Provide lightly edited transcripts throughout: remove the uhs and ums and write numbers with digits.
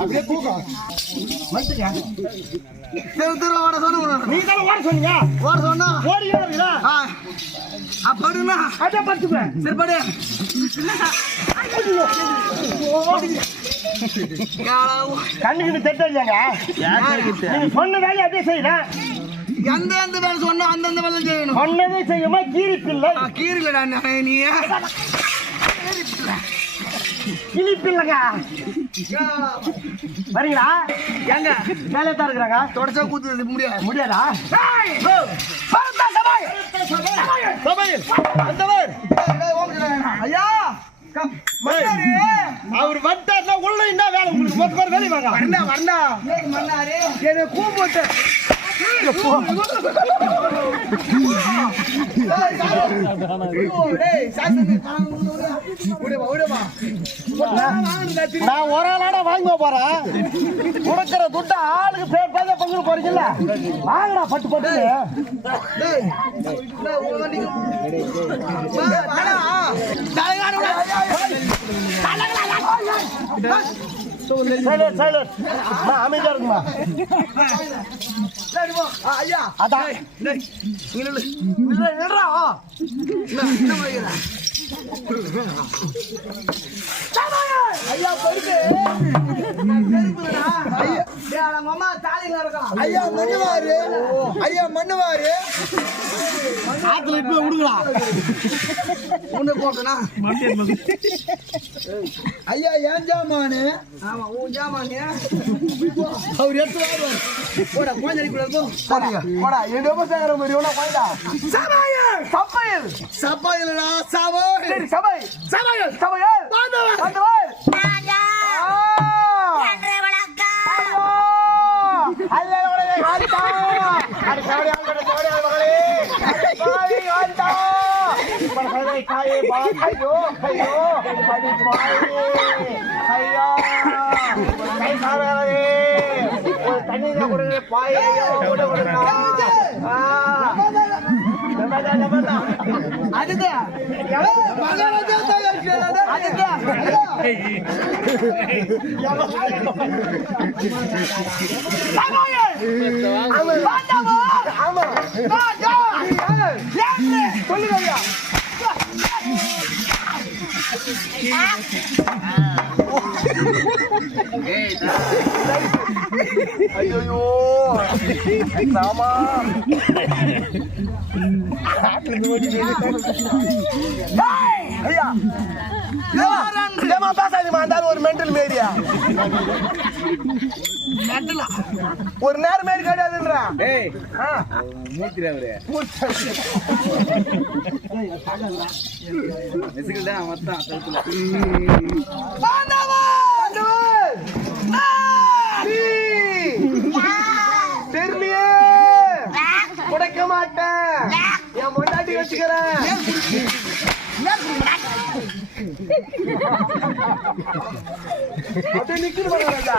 அப்படியே தூக்கம் ஓட சொன்ன நீ தான் ஓட சொன்னீங்க ஓட சொன்னா ஓடியா படுனா அதே படுத்துப்பேன் சரி படு கண்ணுக்கு தெரியலங்க நீங்க சொன்ன வேலையை அப்படியே செய்யலாம் எந்த வேலை சொன்னா அந்தந்த வேலை செய்யணும் சொன்னதே செய்யுமா கீரிப்பில்லை கீரிலடா நீ கிளிப்பில்லைங்க வரீங்களா எங்க வேலையை தான் இருக்கிறாங்க தொடச்சா கூத்து முடியாது முடியாதா ஐயா அவர் வந்தாருன்னா உள்ள என்ன வேலை உங்களுக்கு மொத்த வேலை வாங்க வரண்டா மன்னாரு என்ன கூப்பிட்டு நான் ஒரு ஆளாட வாங்க போறேன் கொடுக்கிற துட்ட ஆளுக்கு பேர் பேச பங்கு போறீங்கல்ல வாங்கடா பட்டு பட்டு அமைதியா இருக்குமா ஐயா அதான் ஐயா போயிட்டு ஐயா மண்ணுவாரு ஐயா மண்ணுவாரு ஆத்துல இப்ப விடுங்களா உன்னை போட்டனா ஐயா ஏன் ஜாமானு ஆமா உன் ஜாமானு அவர் எடுத்து வருவார் போடா கோஞ்சலி கூட போ போடா எங்க சேகர மாதிரி ஒண்ணா போய்டா சபாயல் சப்பையில் சபாயல்டா சபை சரி சபை சபாயல் சபையில் பாண்டவர் பாண்டவர் ராஜா நன்றி வணக்கம் அல்லேல உடைய காண்டா அடி சாவடி ஆல்கட சாவடி ஆல் மகளே அடி பாவி காண்டா பரகரை காயே பா ஐயோ ஐயோ படி பாவி ஐயா கை சாவலே ஒரு தண்ணில குடுங்க பாயையோ ஓட ஓடனா நமதா அதுக்கு மகாராஜா தயாரிக்கிறானே அதுக்கு சொல்லுங்க ஐயோ ராமா ஐயா ஒரு மென்டல் மேரியா ஒரு நேரம் மாரி கிடையாதுன்றா தெரியலையே உடைக்க மாட்டேன் என் முன்னாடி வச்சுக்கிறேன் அப்படியே நிக்கிட்டு போறாங்க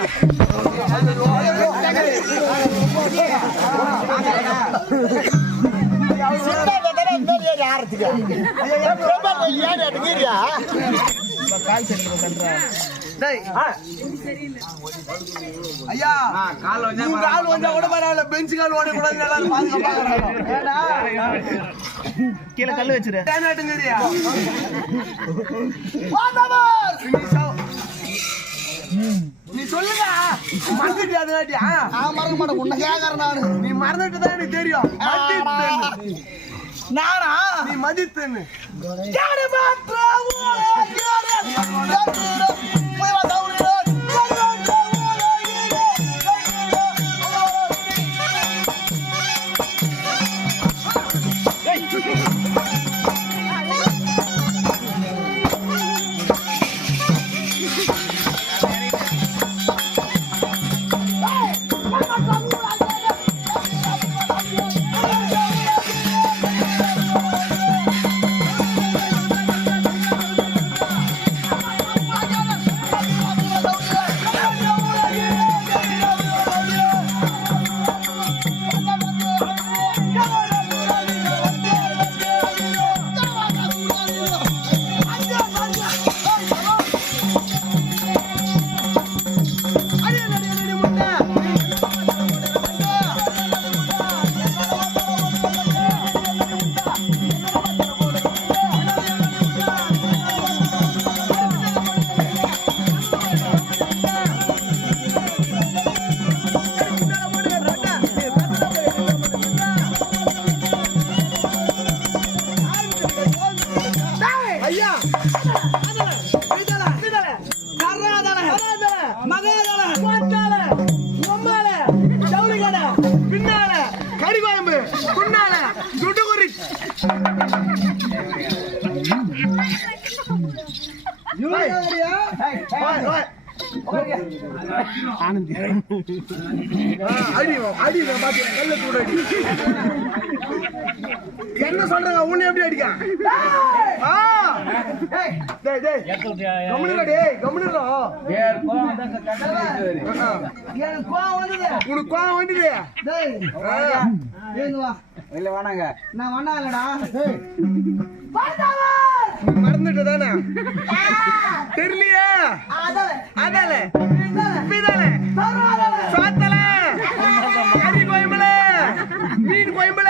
ஐயா கால் வந்தா கூட பரவாயில்ல பெஞ்ச் கால் ஓட கூட எல்லாரும் பாதுகாப்பா கீழே கல்லு வச்சிரு தேனாட்டுங்கறியா நீ சொல்லுங்க மறந்துட்டு அதுனாட்டியா மறக்க மாட்டேன் உன்னை கேட்கறேன் நானு நீ மறந்துட்டு தான் எனக்கு தெரியும் நானா நீ மதித்துன்னு என்ன சொல்றாங்க உன்னை எப்படி அடிக்க உனக்கு கோவம் வந்தது இல்ல வேணாங்க நான் வண்ணாங்கடா மறந்துட்டு தானே தெரியலையா அதால பிதால சாத்தல கறி கோயம்பல மீன் கோயம்பல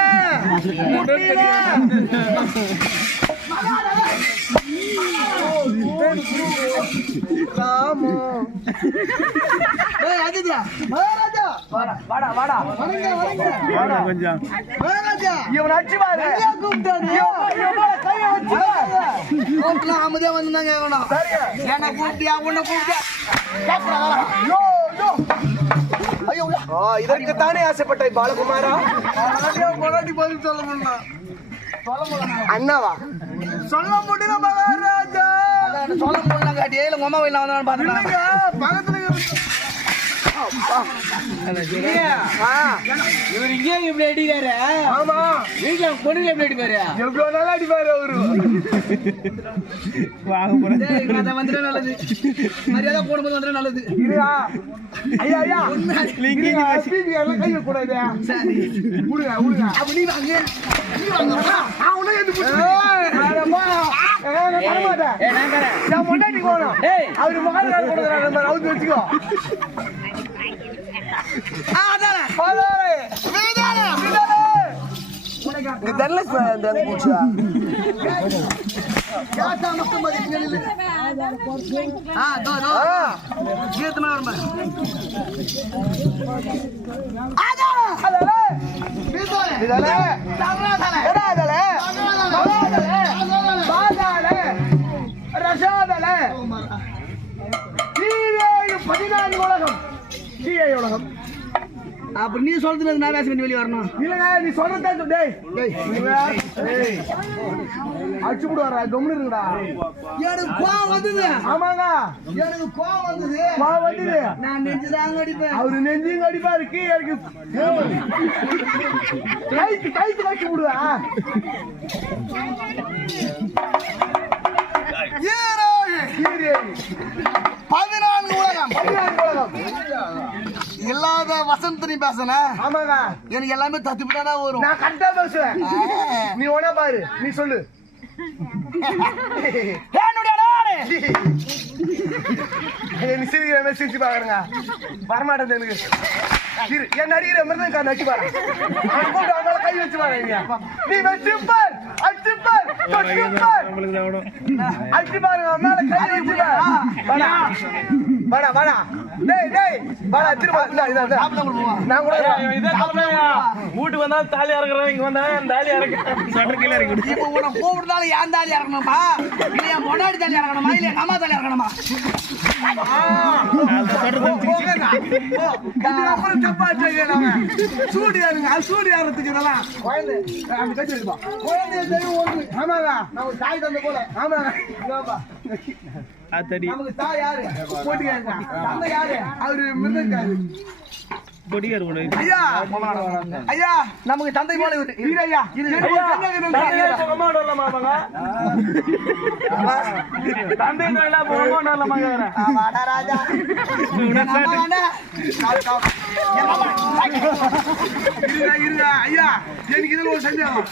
ராமோ ஏய் அஜித்ரா மகாராஜா வாடா வாடா வணங்க கொஞ்சம் மகாராஜா இவன் அடிச்சு பாரு ஐயா கூப்பிட்டானே கையை வச்சு கூப்பிட்டா அமைதியா வந்தாங்க இவனா சரியா என்ன கூப்பிட்டியா உன்னை கூப்பிட்டியா யோ யோ ஐயோ இதற்கு தானே ஆசைப்பட்டாய் பாலகுமாரா பொண்டாட்டி பதில் சொல்ல முடியல அண்ணாவா சொல்ல முடியல மகாராஜா சொல்ல முடியல காட்டியே இல்ல உமா வீட்டுல வந்தான்னு பாருங்க பக்கத்துல இவர் இங்கே இப்படி அடிக்கிறாரு ஆமா வீட்டுல பொண்ணுல எப்படி அடிப்பாரு எவ்வளவு நாள் அடிப்பாரு அவரு வாங்க போறேன் அதை வந்துட்டா நல்லது மரியாதை போடும்போது வந்துட்டா நல்லது இருயா ஐயா ஐயா லிங்கி எல்லாம் கைய கூடாது சரி விடுங்க விடுங்க அப்ப நீ வாங்க நான் உன்னை எது நான் பொண்டாட்டி போகணும் அவரு மகாராஜா கொடுக்குறாரு நம்ம அவுத்து வச்சுக்கோ உலகம் அப்ப நீ சொல்றது நான் பேச வேண்டிய வெளியே வரணும் இல்லங்க நீ சொல்றதா டேய் அடிச்சு விடுவாரா கம்முன்னு இருக்குடா எனக்கு கோவம் வந்தது ஆமாங்க எனக்கு கோவம் வந்தது வந்தது நான் நெஞ்சுதாங்க அடிப்பேன் அவரு நெஞ்சிங்க அடிப்பாரு கீழே இருக்கு கைத்து கட்டி விடுவா பதினான்கு உலகம் இல்லாத வசந்த நீ பேசன ஆமாங்க எனக்கு எல்லாமே தத்துப்படானா வரும் நான் கரெக்டா பேசுவேன் நீ ஒன்னா பாரு நீ சொல்லு நீ சிரிக்கிற சிரிச்சு பாக்குறங்க வரமாட்டேன் எனக்கு என் நடிகிற மிருதங்க நச்சு பாரு அவனால கை வச்சு பாருங்க நீ வச்சு பார் அடிச்சு பார் அடிச்சு பாருங்க மேல கை வச்சு வாடா வாடா டேய் டேய் வாடா திரும்ப நான் கூட வீட்டுக்கு வந்தா தாலி இறக்குறேன் இங்க வந்தா தாலி இறக்குறேன் இறக்கி இப்ப உன கூப்பிடுறதால ஏன் தாலி இறக்கணுமா இல்ல என் பொண்டாடி தாலி இறக்கணுமா இல்ல அம்மா தாலி இறக்கணுமா ஐயா நமக்கு தந்தை போல தந்தை ஐயா எனக்கு இதுல ஒரு சந்தேகம்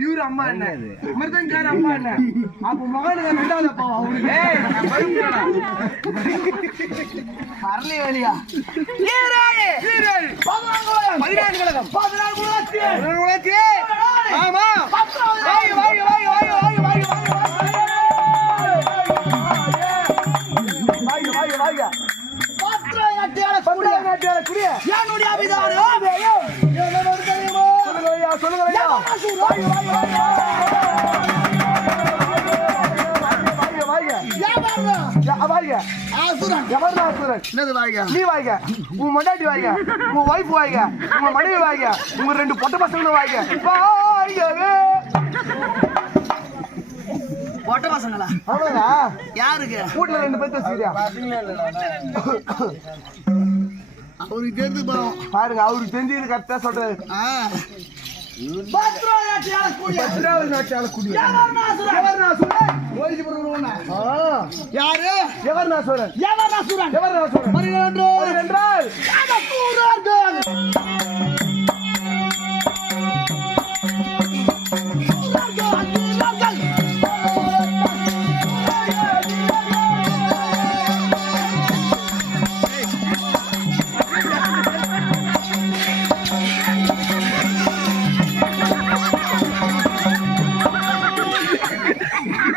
இவரு அம்மா என்ன மிருதங்கார அம்மா என்ன அப்ப மகனுக்கு ரெண்டாவது அப்பா அவனுக்கு வரல வேலையா ஆமா நீ வாங்க உன் மண்டாட்டி வாங்க உன் வைஃப் வாங்க உங்க மனைவி வாங்க உங்க ரெண்டு பொட்ட பசங்களும் வாங்க பொட்ட பசங்களா ஆமாங்க யாருக்கு வீட்டுல ரெண்டு பேர் வச்சுக்கிறியா அவருக்கு தெரிஞ்சு போவோம் பாருங்க அவருக்கு தெரிஞ்சது கரெக்டா சொல்றாரு யாரு எவர்நாசுரன் என்றால்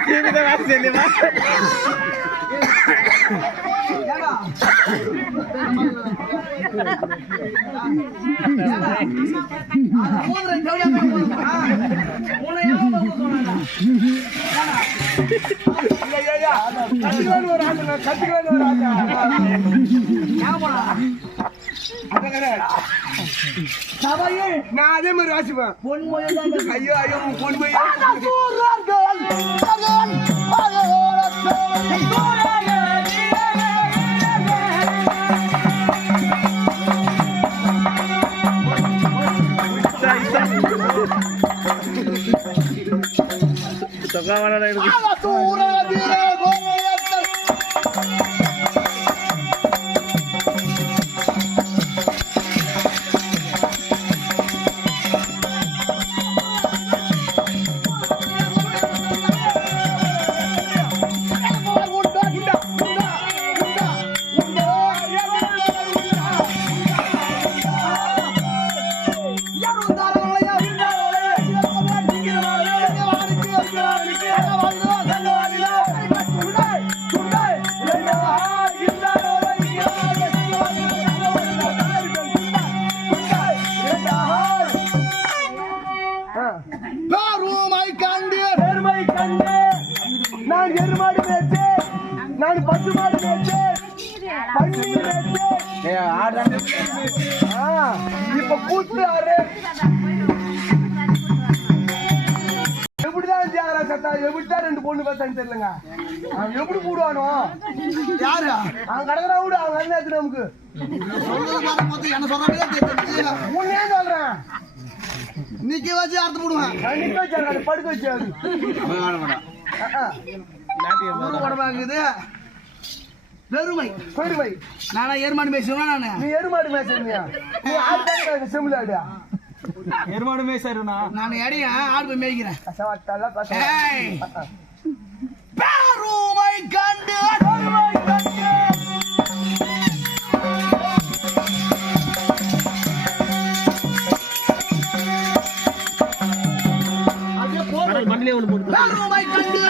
Ini kita masih நான் அதே மாதிரி வாசிப்பேன். ஐயோ ஐயோ பொன் போய் நான் எருமாடு மேய்ச்சேன், நான் பசு மாடு மேய்ச்சேன், பன்னீர் மேய்ச்சேன். இப்ப கூத்து ஆறு எப்படிதான் தியாகராஜ் சத்தா எப்படிதான் 2 பொண்ணு பார்த்தான்னு தெரியலங்க. அவன் எப்படி கூடுவானோ யாரு அவன் கடற்கரை விடு அவன் வந்து நமக்கு என்ன சொல்றேன் உன்னே சொல்றேன். நிக்க வச்சு அறுத்து போடுவேன். நிக்க வச்சு படுக்க வச்சு பெருமை பெருமை. நானா எருமாடு மேய்ச்சுவேன். நானு நீ எருமாடு மேய்ச்சிருந்தியா? நீ ஆடு செம்மிலாடியா? எருமாடு மேய்ச்சாருனா நான் எடைய ஆடு போய் மேய்க்கிறேன். பெருமை கண்டு பெருமை கண்டு மண்ணிலே ஒன்று போட்டு பெருமை கண்டு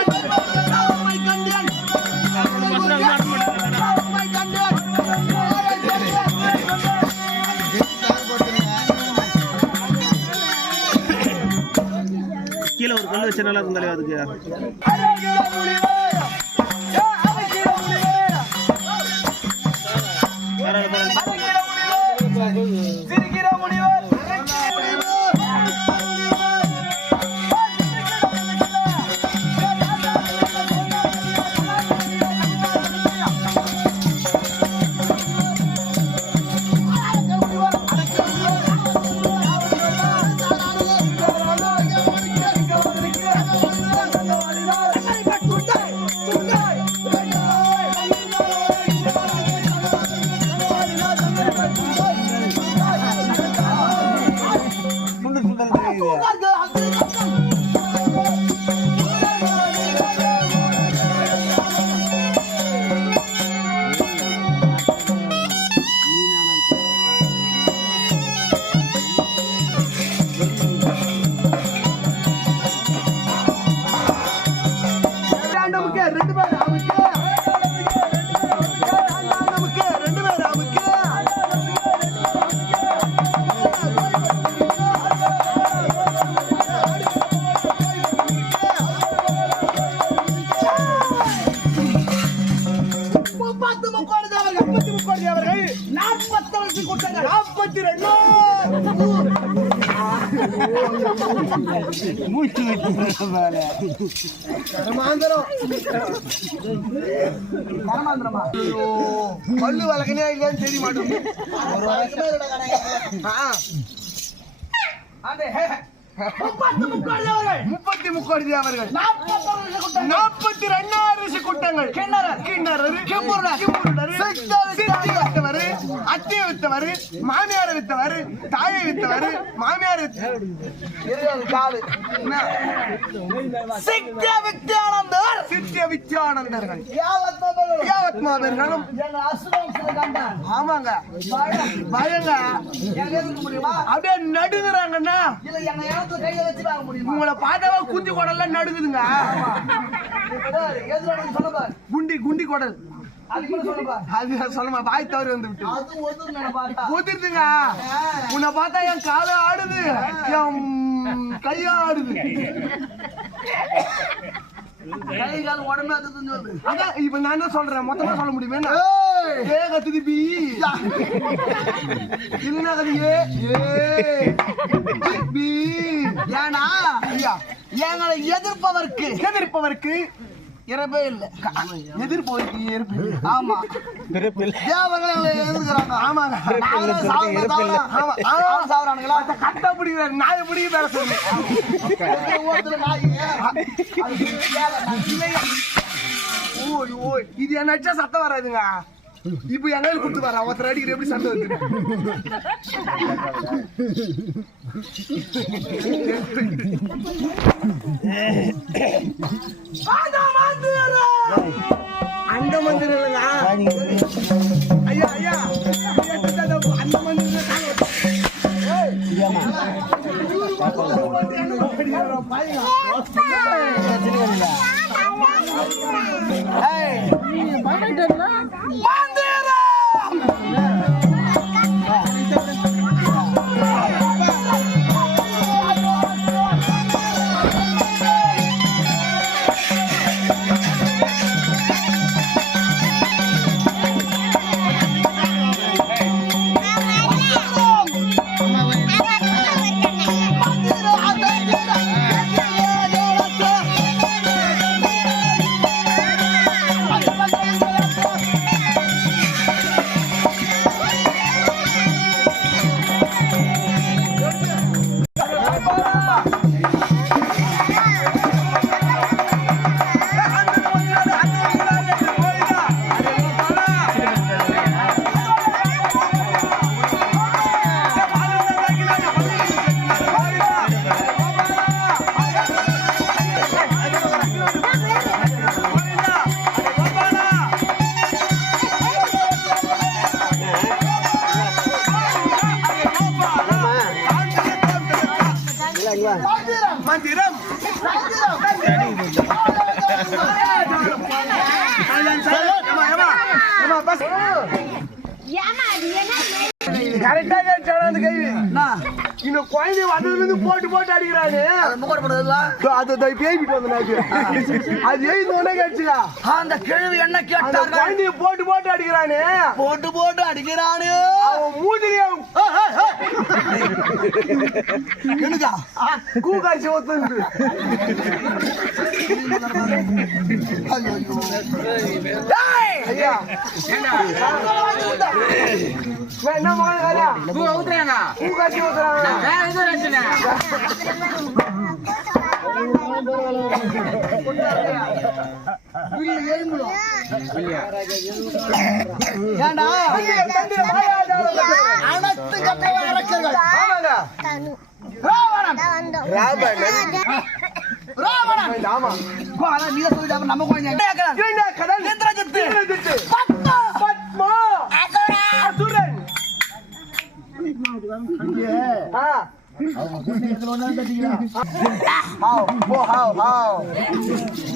பெருமை கண்டு கீழே ஒரு கல் வச்ச நல்லா இருக்கும் தலைவா. பல்லு வழக்கனே இல்லைன்னு தெரிய மாட்டோம். 30 முக்கோடி தேவர்கள் 42 ரிஷி கூட்டங்கள் கிண்ணறர் கிம்புருடர் வித்தவர் அத்திய வித்தவர் மாமியார் வித்தவர் தாயை வித்தவர் மாமியார் சித்திய வித்யானந்தர்கள் யாவத்மாவர்களும் ஆமாங்க பயங்க அப்படியே நடுங்குறாங்கன்னா உங்களை பார்த்தாவா குஞ்சு குடல்லாம் நடுங்குதுங்க. குண்டி குடல் அது சொல்லுமா பாய் தவறி வந்து விட்டு ஊத்திருந்துங்க. உன்னை பார்த்தா என் காலை ஆடுது, என் கையா ஆடுது. கை கால் உடம்பு அதான் இப்ப நான் என்ன சொல்றேன், மொத்தமா சொல்ல முடியுமே. கத்துது பி இல்லைன்னா கதையே ஏன்னா ஐயா எங்களை எதிர்ப்பவருக்கு இறப்பே இல்லை. எதிர்ப்பவருக்கு இறப்பு. ஆமா தேவர்களை எதிர்க்கிறாங்க. ஆமாங்க சாவறானுங்களா கட்ட பிடிக்கிற நாய பிடிக்க பேர சொல்லு. இது என்ன சத்தம் வராதுங்க. இப்ப எங்க கொடுத்து வர ஒருத்தர் அடிக்கிற எப்படி சண்டை வந்து அந்த மந்திரம் இல்லைங்க ஐயா ஐயா அந்த மந்திரம் மந்திரம் இந்த குழந்தை வந்ததுல போட்டு போட்டு அடிக்கிறாரு. அது எழுந்தோடனே கேட்டுச்சுங்க. அந்த கிழவி என்ன கேட்டா குழந்தைய போட்டு போட்டு அடிக்கிறானு போட்டு போட்டு அடிக்கிறானு மூதிரியம் என்னக்கா கூகாட்சி ஒத்துந்து ஐயா என்ன மகன் ஊத்துறாங்க கூகாட்சி ஊத்துறாங்க ஏண்டா அனைத்து கட்டை அரக்கர்கள் நம்ம குழந்தை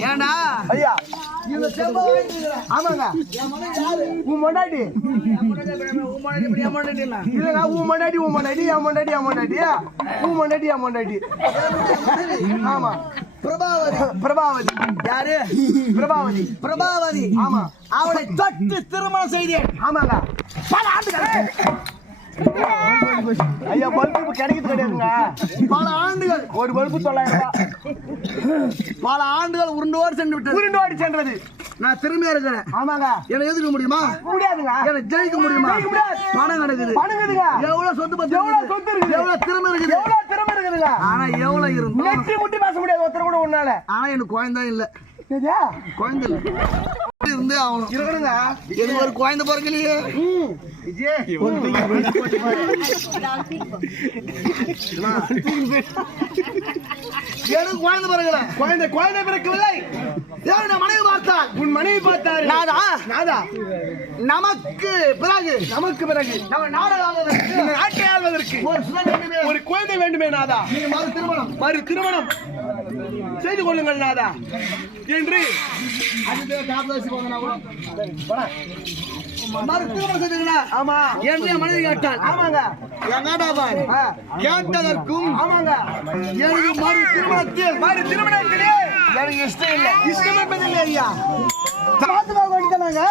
ஏண்டா ஐயா ஆமாங்க உன் மொண்டாட்டி ஆமா பிரபாவதி யாரு பிரபாவதி ஆமா அவளை தொட்டு திருமணம் செய்தேன். ஆமாங்க பல ஆண்டுகள் ஐயா பல்பு கிடைக்கிறது கிடையாதுங்க. பல ஆண்டுகள் ஒரு பல்பு 900 பல ஆண்டுகள் உருண்டோடு சென்றது. நான் திறமையா இருக்கிறேன். ஆமாங்க என்ன எதுக்க முடியுமா? முடியாதுங்க. என்ன ஜெயிக்க முடியுமா? பணம் கிடக்குதுங்க. எவ்வளவு சொத்து பத்தி எவ்வளவு திறமை இருக்குதுங்க. ஆனா எவ்வளவு இருந்து முட்டி பேச முடியாது ஒருத்தர் கூட ஒன்னால. ஆனா எனக்கு குழந்தை இல்ல. குழந்தை இல்ல இருந்து ஆகணும் இருக்கணுங்க. இது ஒரு குழந்தை பிறக்கலையே. எனக்கு குழந்தை பிறக்கல. குழந்தை பிறக்கவில்லை. மனைவி பார்த்தால் உன் மனைவி பார்த்தாரு. நாதா நமக்கு பிறகு நம்ம நாட்டை ஆள்வதற்கு ஒரு குழந்தை வேண்டுமே. நாதா மறு திருமணம் செய்து கொள்ளுங்கள் நாதா என்று மருத்துவம் செய்தீங்களா? ஆமா. என்னைய மனைவி கேட்டாள். ஆமாங்க. எங்கடாபார் கேட்டதற்கும் ஆமாங்க எனக்கு மறு திருமணத்திலே எனக்கு இஷ்டம் இல்லை. இஷ்டம் என்பதில்லை ஐயா. பாத்துமாக அடித்தாங்க.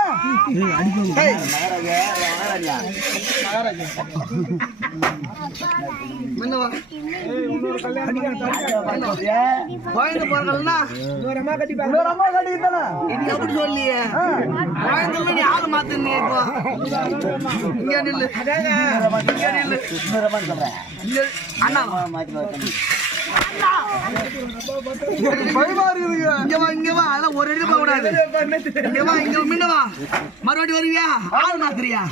எப்படி சொல்லியே நீ ஆக மாத்தீங்க இப்போ இங்க நில்லு அண்ணா ஒரு அடி போக கூடாது. மறுபடி வருவியா? ஆள் மாத்துறியா?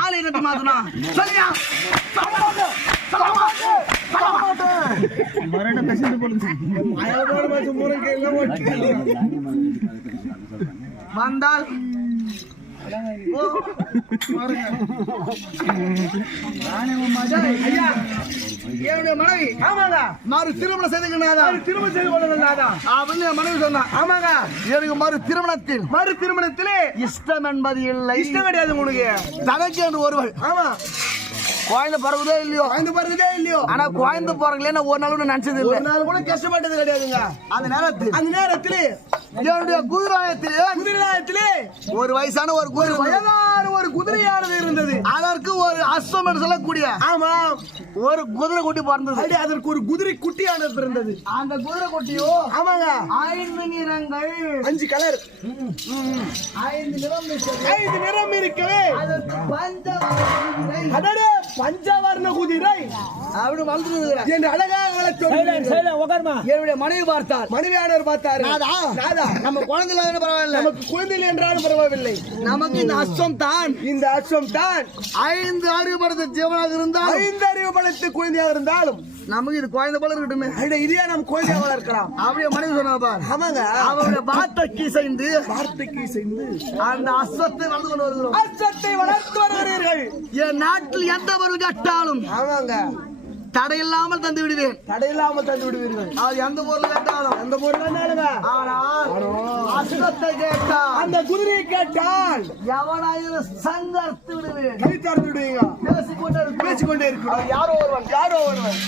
ஆள் என்ன மாத்தணும் சொல்லியா? வந்தால் என்னுடைய மனைவி ஆமாங்க மறு திருமணம் செய்துங்கண்ணா திருமணம் செய்து கொள்ளுங்கண்ணா அப்படின்னு மனைவி சொன்னா ஆமாங்க எனக்கு மறு திருமணத்திலே இஷ்டம் என்பது இல்லை. இஷ்டம் கிடையாது உங்களுக்கு தனக்கு என்று ஒருவள் ஆமா குழந்தை பிறகுதே இல்லையோ ஆனா குழந்தை பிறகுல ஒரு நாள் கூட நினைச்சது இல்லை. ஒரு நாள் கூட கஷ்டப்பட்டது கிடையாதுங்க. அந்த நேரத்தில் என்னுடைய குதிராயத்திலே ஒரு வயசான ஒரு குதிரையானது இருந்தது. அதற்கு ஒரு அஸ்வம் என்று சொல்லக்கூடிய ஆமா ஒரு குதிரை குட்டி பிறந்தது. அதற்கு ஒரு குதிரை குட்டியானது பிறந்தது. அந்த குதிரை குட்டியோ ஆமாங்க 5 நிறங்கள் 5 கலர் 5 நிறம் இருக்கவே அதற்கு பஞ்சவர்ண குதிரை அப்படி வளர்ந்து என்று அழகாக என்னுடைய மனைவி பார்த்தார். மனைவியானவர் பார்த்தார். நம்ம குழந்தைல பரவாயில்லை நமக்கு குழந்தைகள் என்றாலும் பரவாயில்லை நமக்கு இந்த அஸ்வம் தான் 5 அறிவு படைத்த ஜீவனாக இருந்தால் 5 அறிவு படைத்த குழந்தையாக இருந்தாலும் நமக்கு இது குழந்தை போல இருக்கட்டுமே இதே நம்ம குழந்தையாக வளர்க்கலாம் அப்படியே மனைவி சொன்னா ஆமாங்க அவருடைய வார்த்தைக்கு செய்து அந்த அஸ்வத்தை வளர்த்து கொண்டு வருகிறோம். அஸ்வத்தை வளர்த்து வருகிறீர்கள். என் நாட்டில் எந்த பொருள் கேட்டாலும் ஆமாங்க தடையில்லாமல் தந்து விடுவீர்கள். அது எந்த பொருள் கேட்டாலும் ஆனால் அஸ்வத்தை கேட்டால் அந்த குதிரையை கேட்டால் எவனாயிரம் சங்கர்த்து விடுவேன் பேசிக்கொண்டே இருக்கு. யாரோ ஒருவன்